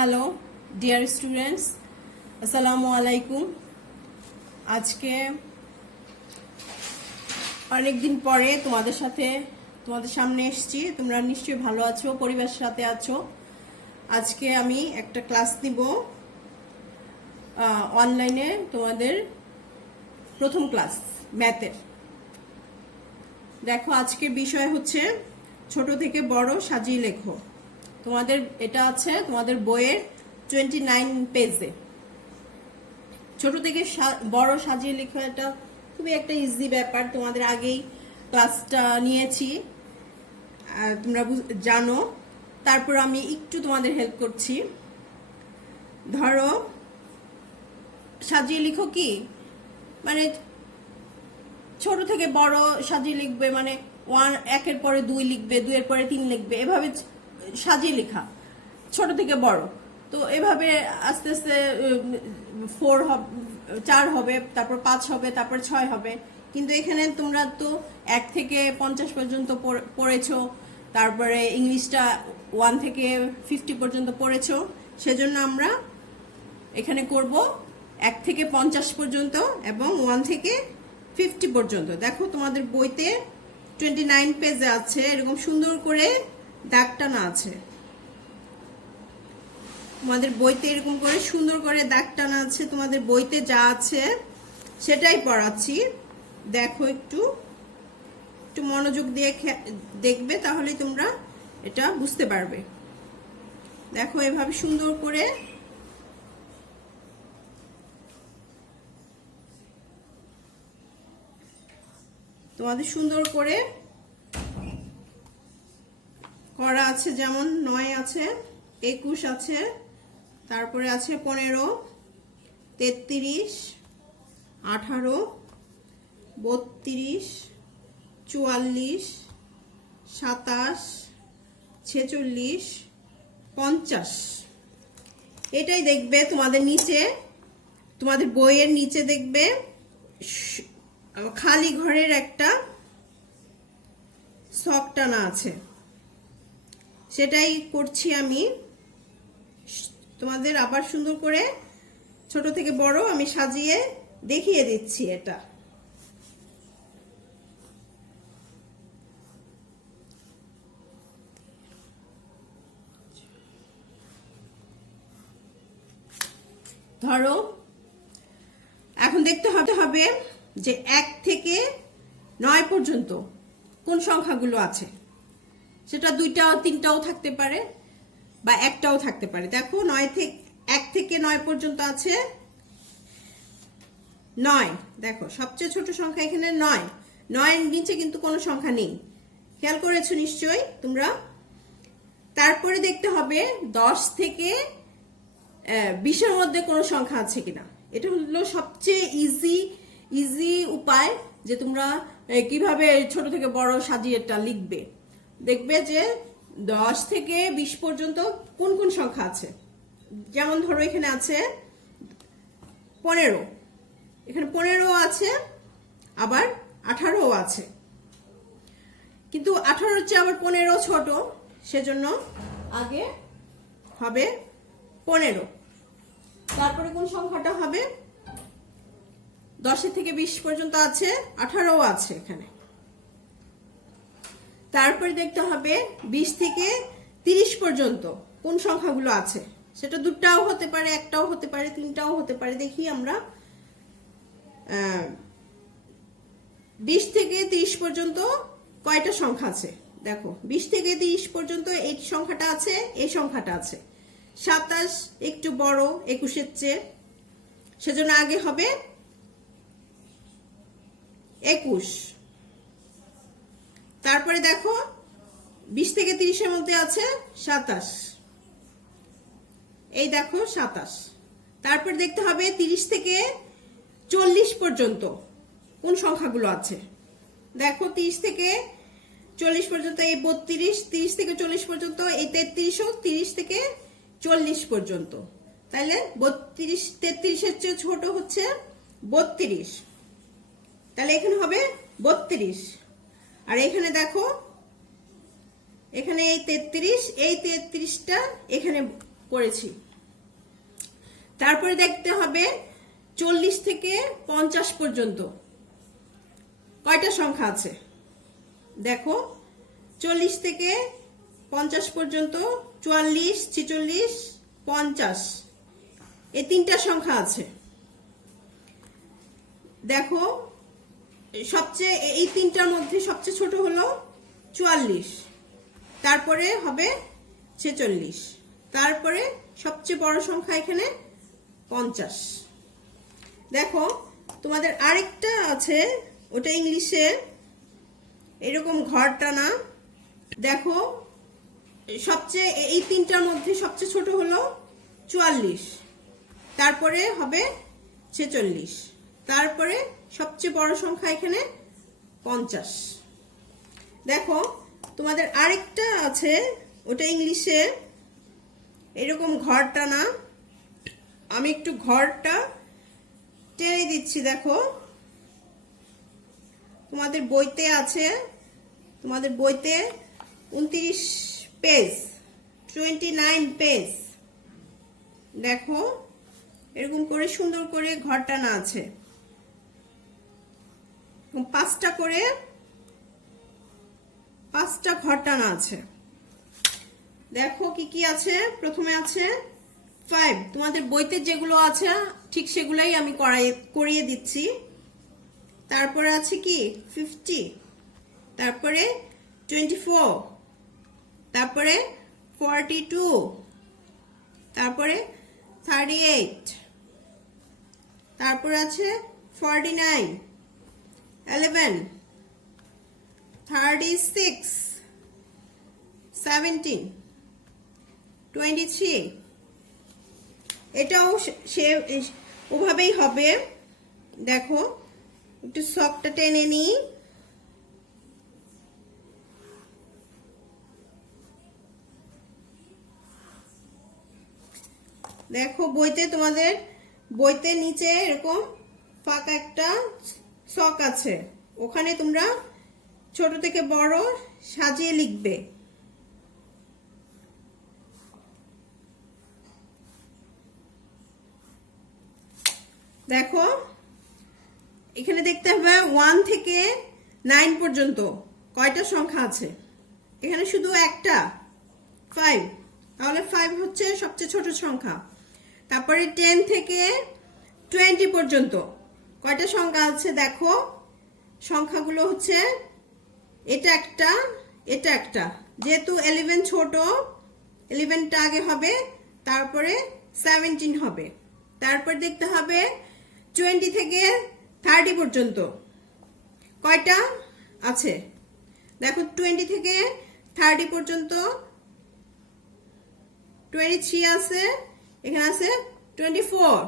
Hello dear students, আসসালামু আলাইকুম। আজকে অনেকদিন পরে তোমাদের সামনে এসেছি। তোমরা নিশ্চয়ই ভালো আছো, পরিবারের সাথে আছো। আজকে আমি একটা ক্লাস নিব অনলাইনে, তোমাদের প্রথম ক্লাস ম্যাথের। দেখো, আজকের বিষয় হচ্ছে ছোট থেকে বড় সাজিয়ে লেখো। তোমাদের এটা আছে তোমাদের বইয়ের 29 পেজে। ছোট থেকে বড় সাজিয়ে লেখা এটা খুবই একটা ইজি ব্যাপার, তোমাদের আগেই ক্লাসটা নিয়েছি, তোমরা জানো। তারপর আমি একটু তোমাদের হেল্প করছি। ধরো, সাজিয়ে লিখো কি মানে ছোট থেকে বড় সাজিয়ে লিখবে, মানে 1 এর পরে 2 লিখবে, 2 এর পরে 3 লিখবে, এভাবে সাজিয়ে লেখা ছোট থেকে বড়। তো এভাবে আস্তে আস্তে 4 হবে, তারপর 5 হবে, তারপর 6 হবে। কিন্তু এখানে তোমরা তো 1 থেকে 50 পর্যন্ত পড়েছো, তারপরে ইংলিশটা 1 থেকে 50 পর্যন্ত পড়েছো। সেজন্য আমরা এখানে করব 1 থেকে 50 পর্যন্ত এবং 1 থেকে 50 পর্যন্ত। দেখো, তোমাদের বইতে 29 পেজে আছে, এরকম সুন্দর করে দাগ টানা আছে। তোমাদের বইতে এরকম করে সুন্দর করে দাগ টানা আছে। তোমাদের বইতে যা আছে সেটাই পড়াচ্ছি। দেখো, একটু মনোযোগ দিয়ে দেখবে, তাহলে তোমরা এটা বুঝতে পারবে। দেখো, এভাবে সুন্দর করে তোমাদের সুন্দর করে করা আছে। যেমন 9 আছে, 21 আছে, তারপরে আছে 15, 33, 18, 32, 44, 27, 46, 50। এটাই দেখবে তোমাদের নিচে, তোমাদের বইয়ের নিচে দেখবে খালি ঘরের একটা ছক টানা আছে। সেটাই করছি আমি। তোমাদের আবার সুন্দর করে ছোট থেকে বড় আমি সাজিয়ে দেখিয়ে দিচ্ছি। এটা ধরো, এখন দেখতে হবে যে 1 থেকে 9 পর্যন্ত কোন সংখ্যাগুলো আছে। সেটা 2টাও 3টাও থাকতে পারে বা 1টাও থাকতে পারে। দেখো, 1 থেকে 9 পর্যন্ত আছে 9। দেখো, সবচেয়ে ছোট সংখ্যা এখানে 9। 9 এর নিচে কিন্তু কোনো সংখ্যা নেই, খেয়াল করেছো নিশ্চয়ই তোমরা। তারপরে দেখতে হবে 10 থেকে 20 এর মধ্যে কোনো সংখ্যা আছে কিনা। এটা হলো সবচেয়ে ইজি উপায় যে তোমরা কিভাবে ছোট থেকে বড় সাজিয়েটা লিখবে। দেখবে যে 10 থেকে 20 পর্যন্ত কোন কোন সংখ্যা আছে। যেমন ধরো, এখানে আছে 15, এখানে 15 আছে, আবার 18 আছে। কিন্তু 18 হচ্ছে আবার 15 ছোট, সেজন্য আগে হবে 15। তারপরে কোন সংখ্যাটা হবে? 10 থেকে 20 পর্যন্ত আছে, 18 আছে এখানে। তারপরে দেখতে হবে 20 থেকে 30 পর্যন্ত কোন সংখ্যাগুলো আছে। সেটা 2টাও হতে পারে, 1টাও হতে পারে, 3টাও হতে পারে। দেখি আমরা 20 থেকে 30 পর্যন্ত কয়টা সংখ্যা আছে। দেখো, 20 থেকে 30 পর্যন্ত এই সংখ্যাটা আছে, এই সংখ্যাটা আছে। 27 একটু বড় 21 এর চেয়ে, সেজন্য আগে হবে 21। তারপরে দেখো, 20 থেকে 30 এর মধ্যে আছে 27, এই দেখো 27। তারপর দেখতে হবে 30 থেকে 40 পর্যন্ত কোন সংখ্যাগুলো আছে। দেখো, 30 থেকে 40 পর্যন্ত এই 32, 30 থেকে 40 পর্যন্ত এই 33, 30 থেকে 40 পর্যন্ত। তাহলে 32, 33 এর চেয়ে ছোট হচ্ছে 32, তাহলে এখানে হবে 32। আর এখানে দেখো, এখানে এই 33টা এখানে করেছি। তারপরে দেখতে হবে 40 থেকে 50 পর্যন্ত কয়টা সংখ্যা আছে। দেখো 40 থেকে 50 পর্যন্ত 44, 46, 50 এই তিনটা সংখ্যা আছে। দেখো সবচেয়ে এই তিনটার মধ্যে সবচেয়ে ছোট হলো 44, তারপরে হবে 46, তারপরে সবচেয়ে বড় সংখ্যা এখানে 50। দেখো তোমাদের আরেকটা আছে, ওটা ইংলিশে এরকম ঘর টানা। দেখো সবচেয়ে এই তিনটার মধ্যে সবচেয়ে ছোট হলো 44, তারপরে হবে 46, তারপরে সবচেয়ে বড় সংখ্যা এখানে 50। দেখো তোমাদের আরেকটা আছে, ওটা ইংলিশে এরকম ঘর টানা। আমি একটু ঘরটা টেনে দিচ্ছি। দেখো তোমাদের বইতে আছে, তোমাদের বইতে 29 পেজ, 29 পেজ। দেখো এরকম করে সুন্দর করে ঘর টানা আছে, 5টা করে 5টা ঘর টানা আছে। দেখো কি কি আছে। প্রথমে আছে 5, তোমাদের বইতে যেগুলো আছে ঠিক সেগুলাই আমি করিয়ে দিচ্ছি। তারপরে আছে কি 50, তারপরে 24, তারপরে 42, তারপরে 38, তারপরে আছে 49, 11, 36, 17, 23। এটাও সে ওভাবেই হবে। দেখো একটু সকটা টেনে নিই। দেখো বইতে, তোমাদের বইতে নিচে এরকম ফাঁকা একটা সক আছে, ওখানে তোমরা ছোট থেকে বড় সাজিয়ে লিখবে। দেখো এখানে দেখতে হবে 1 থেকে 9 পর্যন্ত কয়টা সংখ্যা আছে। এখানে শুধু একটা 5, তাহলে 5 হচ্ছে সবচেয়ে ছোট সংখ্যা। তারপরে 10 থেকে 20 পর্যন্ত কয়টা সংখ্যা আছে। দেখো সংখ্যাগুলো হচ্ছে এটা একটা, এটা একটা। যেহেতু 11 ছোট, 11টা আগে হবে, তারপরে 17 হবে। তারপর দেখতে হবে 20 থেকে 30 পর্যন্ত কয়টা আছে। দেখো 20 থেকে 30 পর্যন্ত 23 আছে, এখানে আছে 24।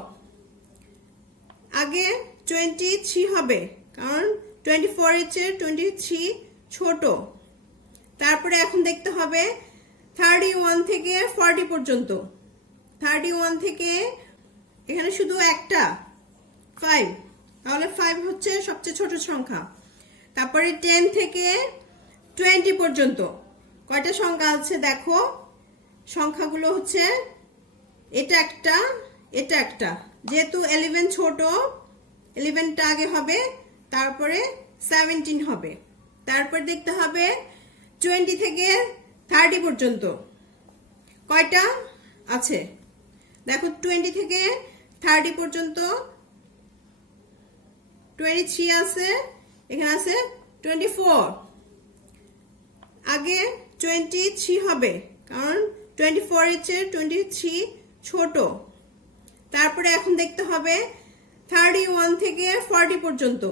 আগে 23 হবে, কারণ 24 এর চেয়ে 23 ছোট। তারপরে এখন দেখতে হবে 31 থেকে 40 পর্যন্ত। 31 থেকে এখানে শুধু একটা 5, তাহলে 5 হচ্ছে সবচেয়ে ছোট সংখ্যা। তারপরে 10 থেকে 20 পর্যন্ত কয়টা সংখ্যা আছে। দেখো সংখ্যাগুলো হচ্ছে এটা একটা, এটা একটা। যেহেতু 11 ছোট, 11টা আগে হবে, তারপরে 17 হবে। তারপর দেখতে হবে 20 থেকে 30 পর্যন্ত কয়টা আছে। দেখো 20 থেকে 30 পর্যন্ত 23 আছে, এখানে আছে 24। আগে 23 হবে, কারণ 24 এর চেয়ে 23 ছোট। তারপরে এখন দেখতে হবে 31 থেকে 40 পর্যন্ত।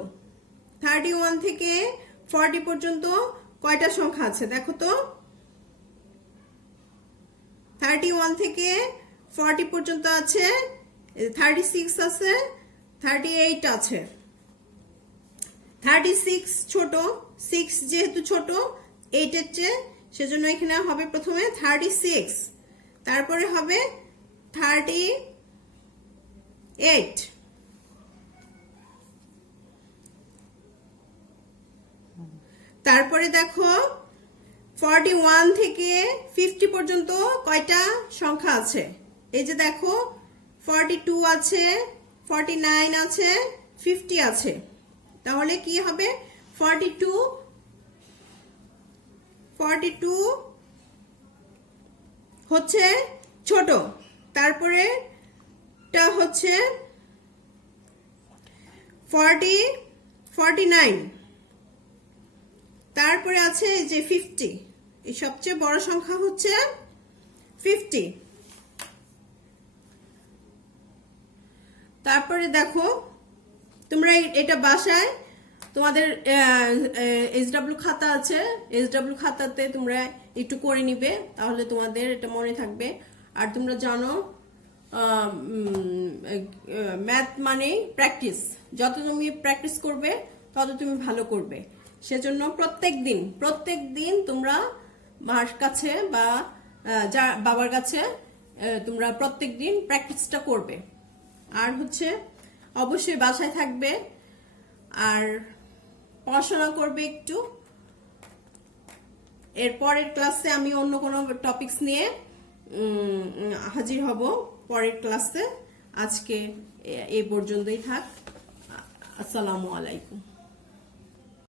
31 থেকে 40 পর্যন্ত কয়টা সংখ্যা আছে। দেখো তো 31 থেকে 40 পর্যন্ত আছে, 36 আছে, 38 আছে। 36 ছোট, 6 যেহেতু ছোট 8 এর চেয়ে, সেজন্য এখানে হবে প্রথমে 36, তারপরে হবে 38। তারপরে দেখো 41 থেকে 50 পর্যন্ত কয়টা সংখ্যা আছে। এই যে দেখো 42 আছে, 49 আছে, 50 আছে। তাহলে কি হবে? 42 হচ্ছে ছোট, তারপরে টা হচ্ছে 49, তারপরে আছে যে 50, এই সবচেয়ে বড় সংখ্যা হচ্ছে 50। তারপরে দেখো তোমরা এটা বাসায় তোমাদের SW খাতা আছে, SW খাতাতে তোমরা একটু করে নিবে, তাহলে তোমাদের এটা মনে থাকবে। আর তোমরা জানো ম্যাথ মানে প্র্যাকটিস, যত তুমি প্র্যাকটিস করবে তত তুমি ভালো করবে। সেজন্য প্রত্যেক দিন তোমরা মার কাছে বা বাবার কাছে তোমরা প্রত্যেক দিন প্র্যাকটিসটা করবে। আর হচ্ছে অবশ্যই বাসায় থাকবে আর পড়াশোনা করবে একটু। এর পরের ক্লাসে আমি অন্য কোনো টপিকস নিয়ে হাজির হব পরের ক্লাসে। আজকে এই পর্যন্তই থাক। আসসালামু আলাইকুম।